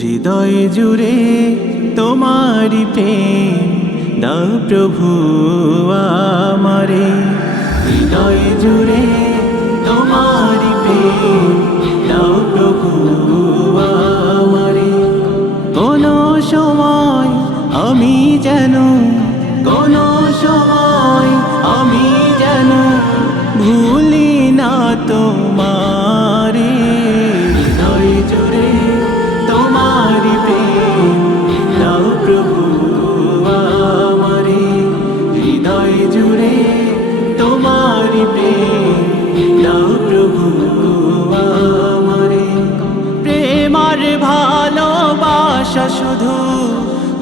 হৃদয় জুড়ে তোমারি প্রেম দাও প্রভু আমারে। হৃদয় জুড়ে তোমারি প্রেম দাও প্রভু আমারে। কোনো সময় আমি যেন, কোনো সময় আমি যেন ভুলি না তোমারে। হৃদয় জুড়ে তোমারি প্রেম দাও প্রভু আমারে। হৃদয় জুড়ে তোমারি প্রেম দাও প্রভু আমারে। প্রেমার ভালোবাসা শুধু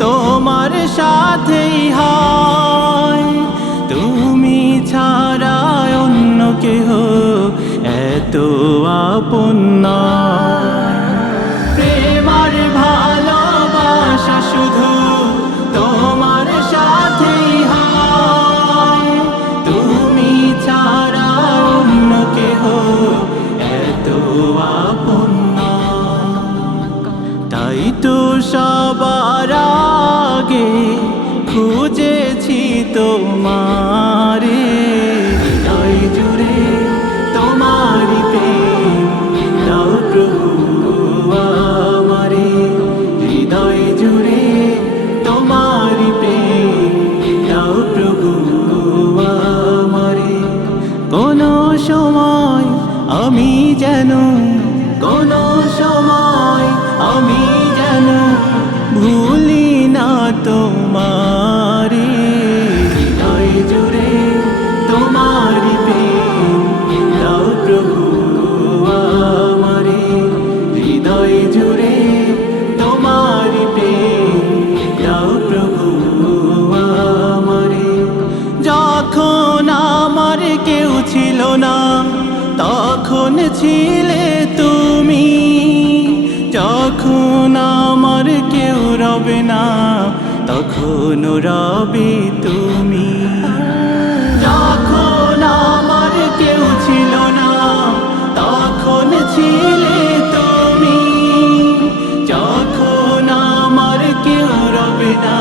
তোমার সাথেই হয়, তুমি ছাড়া অন্য কেহ এত আপন নয়। প্রেমার ভালোবাসা শুধু তোমার সাথেই হয়, তুমি ছাড়া অন্য কেহ এত আপন নয়। তাই তো সবার আগে খুঁজেছি তোমারে। হৃদয় জুড়ে তোমারি প্রেম দাও প্রভু আমারে। হৃদয় জুড়ে তোমারি প্রেম দাও প্রভু আমারে। কোনো সময় আমি যেন, কোনো সময় আমি যেন ভুলি না তোমারে। হৃদয় জুড়ে তোমারি প্রেম দাও প্রভু আমারে। হৃদয় জুড়ে তোমারি প্রেম দাও প্রভু আমারে। যখন আমার কেউ ছিল না তখন ছিলে তুমি, যখন আমার কেউ রবে না তখন রবে তুমি। যখন আমার কেউ ছিল না তখন ছিলে তুমি, যখন আমার কেউ রবে না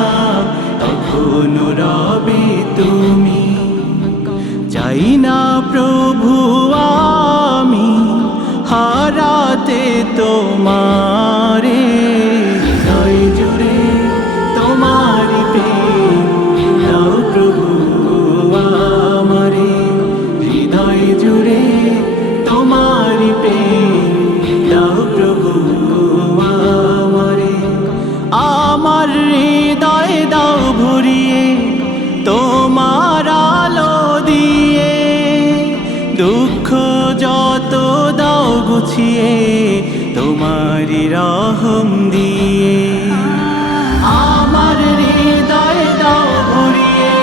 তখন রবে তুমি। চাই না প্রভু আমি হারাতে তোমারে। হৃদয় জুড়ে তোমারি প্রেম দাও প্রভু আমারে। হৃদয় জুড়ে তোমারি প্রেম দাও প্রভু আমারে। আমার হৃদয় দাও ভরিয়ে তোমার আলো দিয়ে, দুঃখ যত দাও গুছিয়ে তোমারি রহম দিয়ে। আমার হৃদয় দাও ভরিয়ে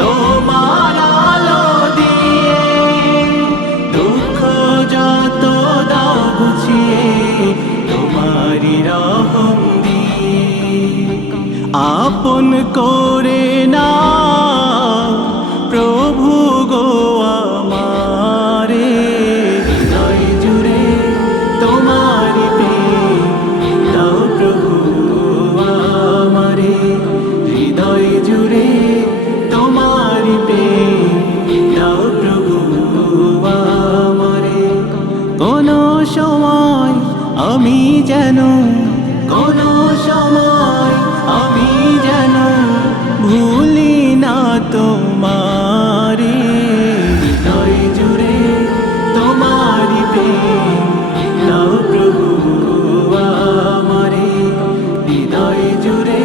তোমার আলো দিয়ে, দুঃখ যত দাও গুছিয়ে তোমারি রহম দিয়ে। আপন করে না প্রভু গো আমারে। হৃদয় জুড়ে তোমারি প্রেম দাও প্রভু আমারে। হৃদয় জুড়ে তোমারি প্রেম দাও প্রভু আমারে। কোনো সময় আমি যেন, কোনো সময় আমি যেন ভুলি না তোমারে। হৃদয় জুড়ে তোমারি প্রেম দাও প্রভু আমারে। হৃদয় জুড়ে